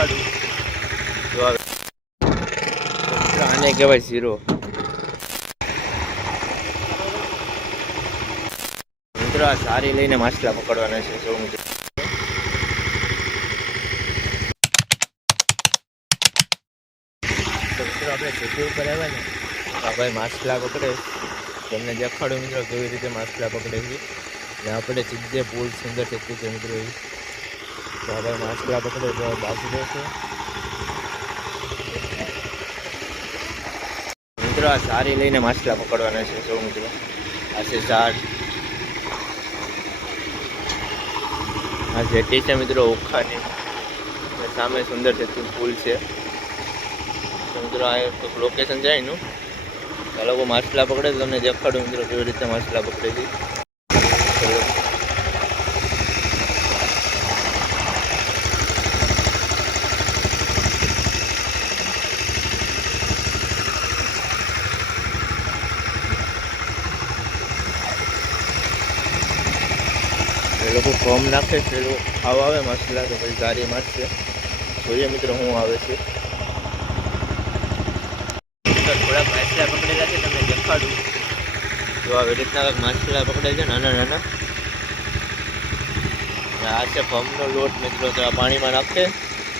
દેખાડું તો આને કહેવાય ઝીરો. મિત્રો આ સારી લઈને માછલા પકડવાના છે. જો મિત્રો આપણે ખેતી ઉપર આવ્યા ને આ ભાઈ માછલા પકડે. તમને દેખાડું મિત્રો કેવી રીતે માછલા પકડે છે. ને આપણે સીધે પુલ સુંદર ખેતી છે મિત્રો. તો આ ભાઈ માછલા પકડે તો બાજુ છે મિત્રો. આ સારી લઈને માછલા પકડવાના છે. જો મિત્રો આ છે ઝાડ, આ જેટી છે મિત્રો ઓખાની. સામે સુંદર સેતુ પુલ છે. મિત્રો આ એક લોકેશન જાય એનું આ લોકો માછલા પકડે તો તમને દેખાડું મિત્રો કેવી રીતે માછલા પકડે છે. એ લોકો ફોર્મ નાખે છે, એ લોકો ખાવા આવે માછલા તો પછી સારી માછ છે. જોઈએ મિત્રો શું આવે છે. થોડાક માછલા પકડેલા છે તમને દેખાડું. જો આવી રીતના કંઈક માછલા પકડે છે નાના નાના. આ છે ફોર્મનો લોટ મિત્રો. તો આ પાણીમાં નાખે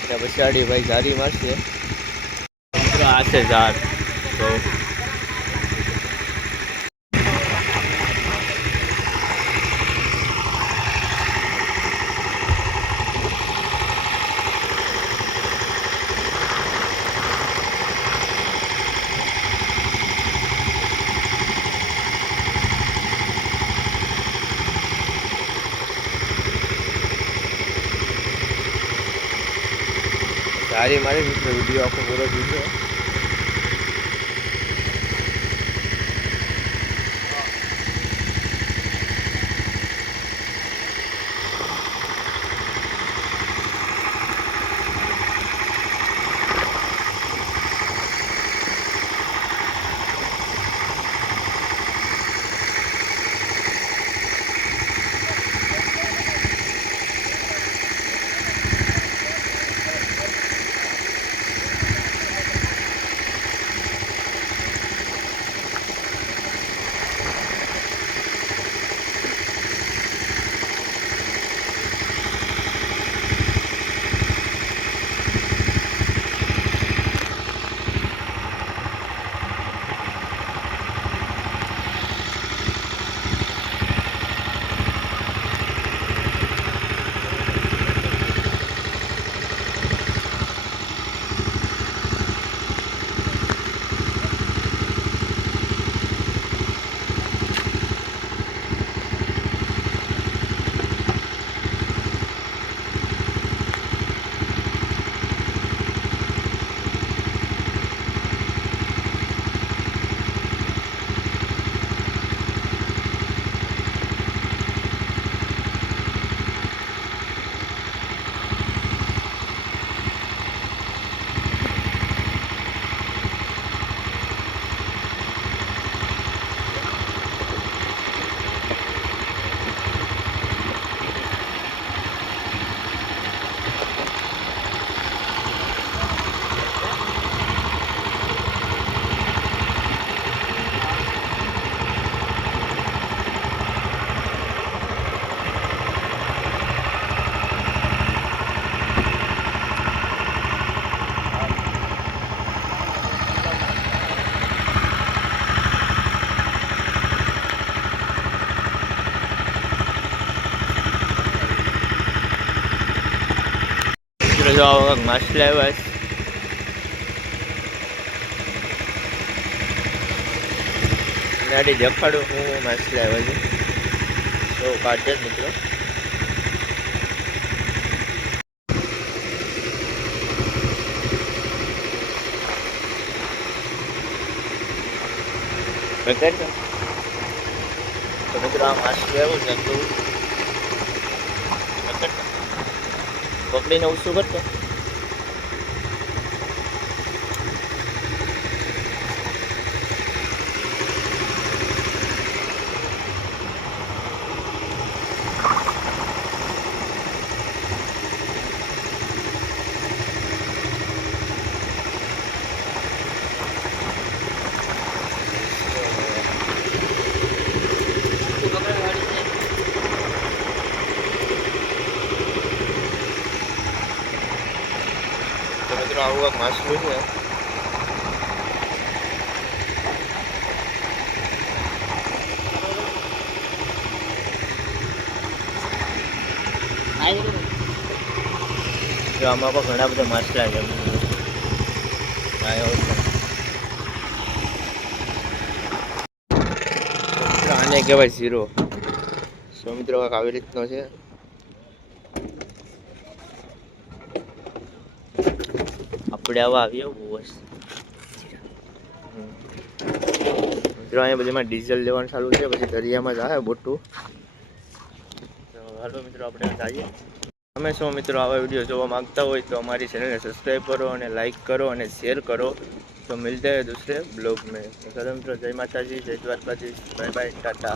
ત્યાં પછાડી ભાઈ સારી મારશે મિત્રો. આ છે ઝાડ. તો સારી મારી મિત્રો. વિડીયો આખો પૂરો જોજો. જો આવા માછલા આવ્યા છે. ગાડી દેખાડું હું માછલા આવ્યા છે. તો કાઢે જ મિત્રો. તો મિત્રો આ માછલું આવ્યું છે તો પકડીને ઓછું કરતો. મિત્રો આવું કાંક માછલું છે. જો આમાં પણ ઘણા બધા માછલા છે. આને કહેવાય ઝીરો. સો મિત્રો કાંઈક આવી રીતનો છે. આપણે આવા આવીએ બસ મિત્રો. અહીંયા બધીમાં ડીઝલ લેવાનું ચાલુ છે, પછી દરિયામાં જ આવે બોટું. તો હાલો મિત્રો આપણે જઈએ. તમે શું મિત્રો આવા વિડીયો જોવા માંગતા હોય તો અમારી ચેનલને સબસ્ક્રાઈબ કરો અને લાઈક કરો અને શેર કરો. तो मिलते हैं दूसरे ब्लॉग में. चलो मित्रों, जय माता जी, जय द्वारकाधीश, बाय बाय, टाटा.